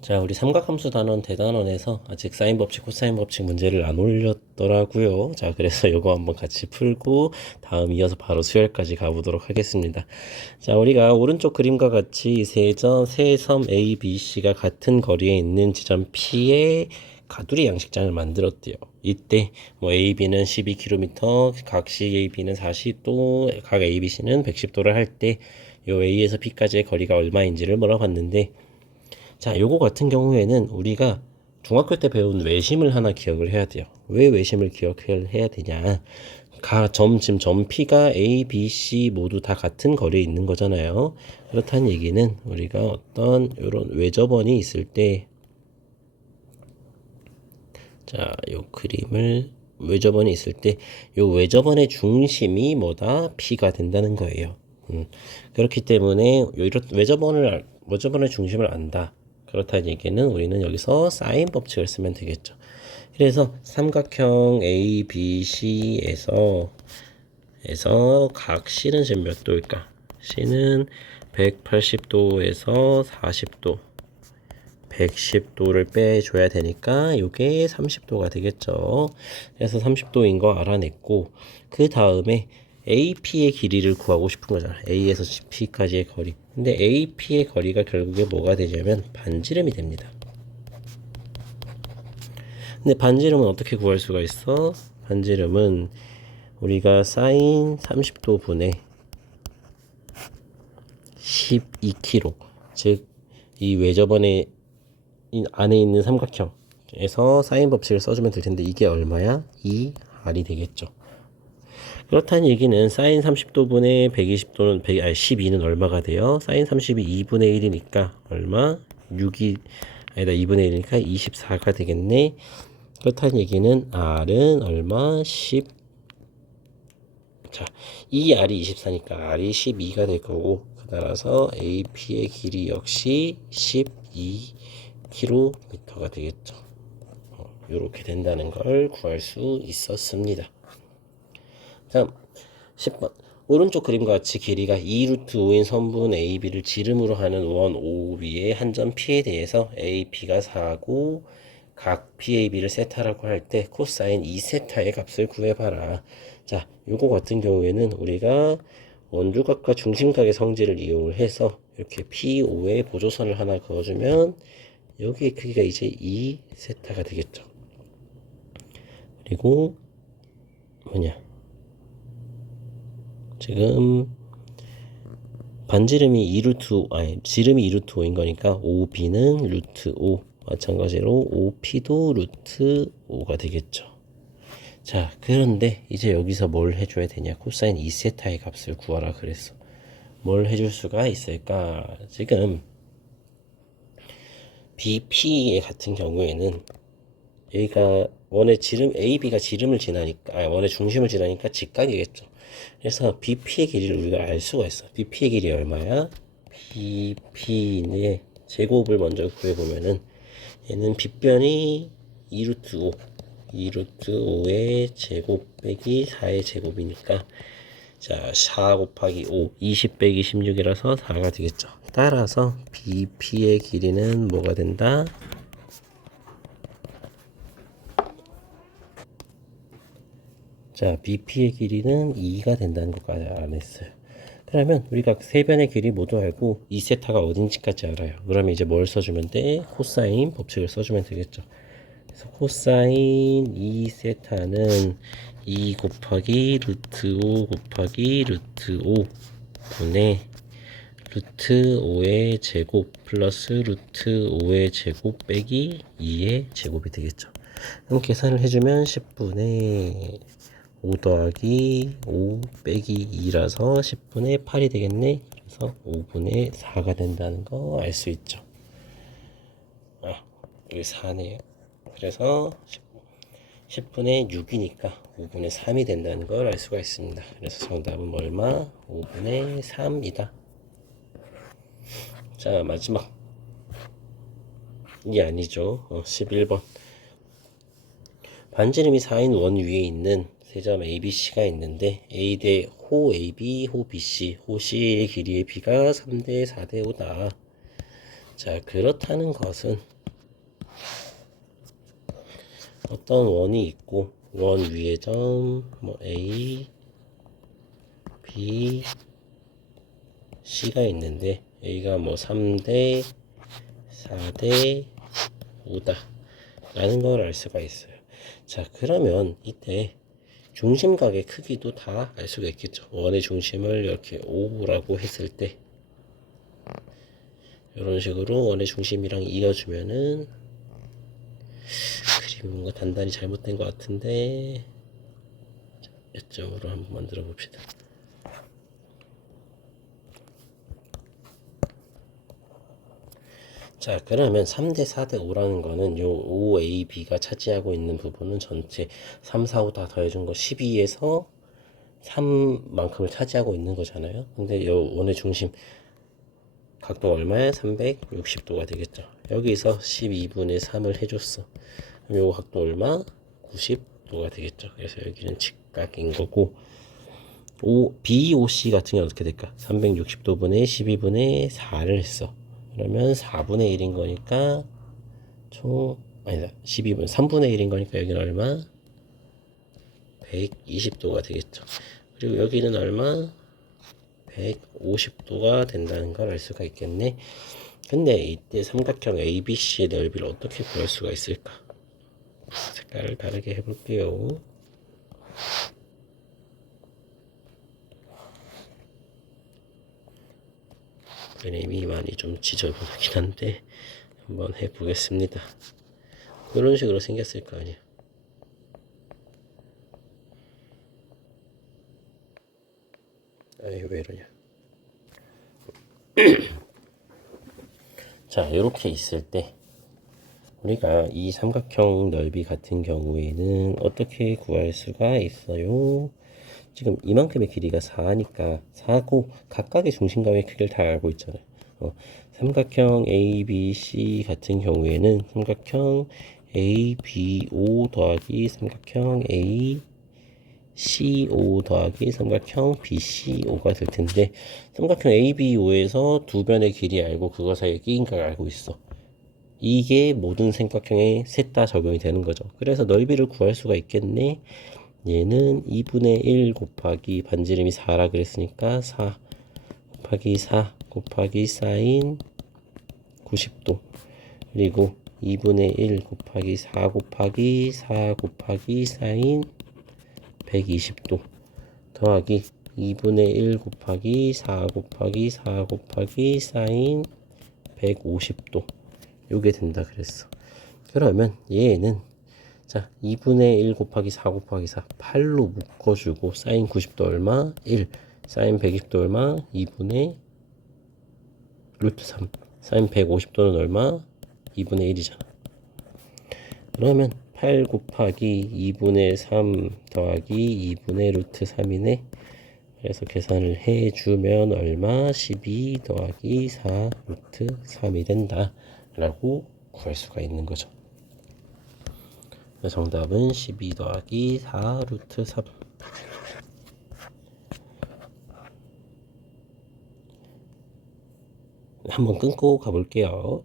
자, 우리 삼각함수 단원 대단원에서 아직 사인 법칙, 코사인 법칙 문제를 안 올렸더라고요. 자, 그래서 요거 한번 같이 풀고 다음 이어서 바로 수열까지 가보도록 하겠습니다. 자, 우리가 오른쪽 그림과 같이 세섬 A, B, C가 같은 거리에 있는 지점 P의 가두리 양식장을 만들었대요. 이때 뭐 A, B는 12km, 각 C, A, B는 40도, 각 A, B, C는 110도를 할 때 요 A에서 B까지의 거리가 얼마인지를 물어봤는데, 자, 요거 같은 경우에는 우리가 중학교 때 배운 외심을 하나 기억을 해야 돼요. 왜 외심을 기억해야 되냐? 지금 점 P가 A, B, C 모두 다 같은 거리에 있는 거잖아요. 그렇다는 얘기는 우리가 어떤 요런 외접원이 있을 때, 자, 요 그림을 외접원이 있을 때, 요 외접원의 중심이 뭐다? P가 된다는 거예요. 그렇기 때문에 이런 외접원의 중심을 안다. 그렇다는 얘기는 우리는 여기서 사인 법칙을 쓰면 되겠죠. 그래서 삼각형 ABC에서 각 C는 지금 몇 도일까? C는 180도에서 40도, 110도를 빼줘야 되니까 이게 30도가 되겠죠. 그래서 30도인 거 알아냈고, 그 다음에 AP의 길이를 구하고 싶은 거잖아. A에서 P까지의 거리. 근데 AP의 거리가 결국에 뭐가 되냐면 반지름이 됩니다. 근데 반지름은 어떻게 구할 수가 있어? 반지름은 우리가 사인 30도 분의 12km, 즉 이 외접원의 안에 있는 삼각형에서 사인 법칙을 써주면 될 텐데, 이게 얼마야? 2R이 되겠죠. 그렇다는 얘기는 사인 30도분의 120도는 12는 얼마가 돼요? 사인 30이 2분의 1이니까 얼마? 6이 아니다, 2분의 1이니까 24가 되겠네. 그렇다는 얘기는 R은 얼마? 10. 자, 이 R이 24니까 R이 12가 될 거고, 따라서 AP의 길이 역시 12km가 되겠죠. 이렇게 된다는 걸 구할 수 있었습니다. 다음 10번. 오른쪽 그림과 같이 길이가 2루트 5인 선분 AB를 지름으로 하는 원 OB의 한 점 P에 대해서 AP가 4고 각 PAB를 세타라고 할 때 코사인 2세타의 값을 구해봐라. 자, 요거 같은 경우에는 우리가 원주각과 중심각의 성질을 이용을 해서 이렇게 P5의 보조선을 하나 그어주면 여기의 크기가 이제 2세타가 되겠죠. 그리고 뭐냐, 지금 반지름이 2루트, 아니, 지름이 2루트 5인 거니까 5b는 루트 5. 마찬가지로 5p도 루트 5가 되겠죠. 자, 그런데 이제 여기서 뭘 해줘야 되냐? 코사인 2세타의 값을 구하라 그랬어. 뭘 해줄 수가 있을까? 지금 BP 같은 경우에는 여기가 원의 지름, AB가 지름을 지나니까, 원의 중심을 지나니까 직각이겠죠. 그래서 BP의 길이를 우리가 알 수가 있어. BP의 길이 얼마야? BP의 제곱을 먼저 구해보면은, 얘는 빗변이 2루트 5, 2루트 5의 제곱 빼기 4의 제곱이니까, 자, 4 곱하기 5, 20 빼기 16이라서 4가 되겠죠. 따라서 BP의 길이는 뭐가 된다? 자, BP의 길이는 2가 된다는 것까지 알아냈어요. 그러면 우리가 세 변의 길이 모두 알고 2세타가 어딘지까지 알아요. 그러면 이제 뭘 써주면 돼? 코사인 법칙을 써주면 되겠죠. 그래서 코사인 2세타는 2 곱하기 루트 5 곱하기 루트 5 분의 루트 5의 제곱 플러스 루트 5의 제곱 빼기 2의 제곱이 되겠죠. 그럼 계산을 해주면 10분의 5 더하기 5 빼기 2라서 10분의 8이 되겠네. 그래서 5분의 4가 된다는 거 알 수 있죠. 아, 여기 4네요. 그래서 10분의 6이니까 5분의 3이 된다는 걸 알 수가 있습니다. 그래서 정답은 얼마? 5분의 3이다. 자, 마지막. 이 아니죠. 11번. 반지름이 4인 원 위에 있는 세점 ABC가 있는데 A 대 호 AB, 호 BC, 호 C의 길이의 B가 3대 4대 5다. 자, 그렇다는 것은 어떤 원이 있고 원 위에 점 뭐 A, B, C가 있는데 A가 뭐 3대 4대 5다 라는 걸 알 수가 있어요. 자, 그러면 이때 중심각의 크기도 다 알 수가 있겠죠. 원의 중심을 이렇게 5라고 했을 때 이런 식으로 원의 중심이랑 이어주면은, 그림이 뭔가 단단히 잘못된 것 같은데 몇 점으로 한번 만들어 봅시다. 자, 그러면 3대 4대 5라는 거는 요 5AB가 차지하고 있는 부분은 전체 3, 4, 5 다 더해준 거 12에서 3만큼을 차지하고 있는 거잖아요. 근데 요 원의 중심 각도 얼마야? 360도가 되겠죠. 여기서 12분의 3을 해줬어. 그럼 요 각도 얼마? 90도가 되겠죠. 그래서 여기는 직각인 거고, BOC 같은 경우는 어떻게 될까? 360도분의 12분의 4를 했어. 그러면 4분의 1인 거니까 아니다, 12분 3분의 1인 거니까 여기는 얼마? 120도가 되겠죠. 그리고 여기는 얼마? 150도가 된다는 걸 알 수가 있겠네. 근데 이때 삼각형 ABC의 넓이를 어떻게 구할 수가 있을까? 색깔을 다르게 해볼게요. 그림이 많이 좀 지저분하긴 한데 한번 해보겠습니다. 그런 식으로 생겼을 거 아니야. 아이, 왜 이러냐. 자, 이렇게 있을 때 우리가 이 삼각형 넓이 같은 경우에는 어떻게 구할 수가 있어요? 지금 이만큼의 길이가 4니까 4고 각각의 중심각의 크기를 다 알고 있잖아요. 삼각형 ABC 같은 경우에는 삼각형 ABO 더하기 삼각형 ACO 더하기 삼각형 BCO가 될 텐데, 삼각형 ABO에서 두 변의 길이 알고 그거 사이에 끼인 걸 알고 있어. 이게 모든 삼각형에 셋 다 적용이 되는 거죠. 그래서 넓이를 구할 수가 있겠네. 얘는 2분의 1 곱하기 반지름이 4라 그랬으니까 4 곱하기 4 곱하기 사인 90도, 그리고 2분의 1 곱하기 4 곱하기 4 곱하기 사인 120도 더하기 2분의 1 곱하기 4 곱하기 4 곱하기 사인 150도, 요게 된다 그랬어. 그러면 얘는 자, 2분의 1 곱하기 4 곱하기 4 8로 묶어주고 사인 90도 얼마? 1. 사인 120도 얼마? 2분의 루트 3. 사인 150도는 얼마? 2분의 1이잖아. 그러면 8 곱하기 2분의 3 더하기 2분의 루트 3이네. 그래서 계산을 해주면 얼마? 12 더하기 4 루트 3이 된다 라고 구할 수가 있는 거죠. 정답은 12 더하기 4 루트 3. 한번 끊고 가볼게요.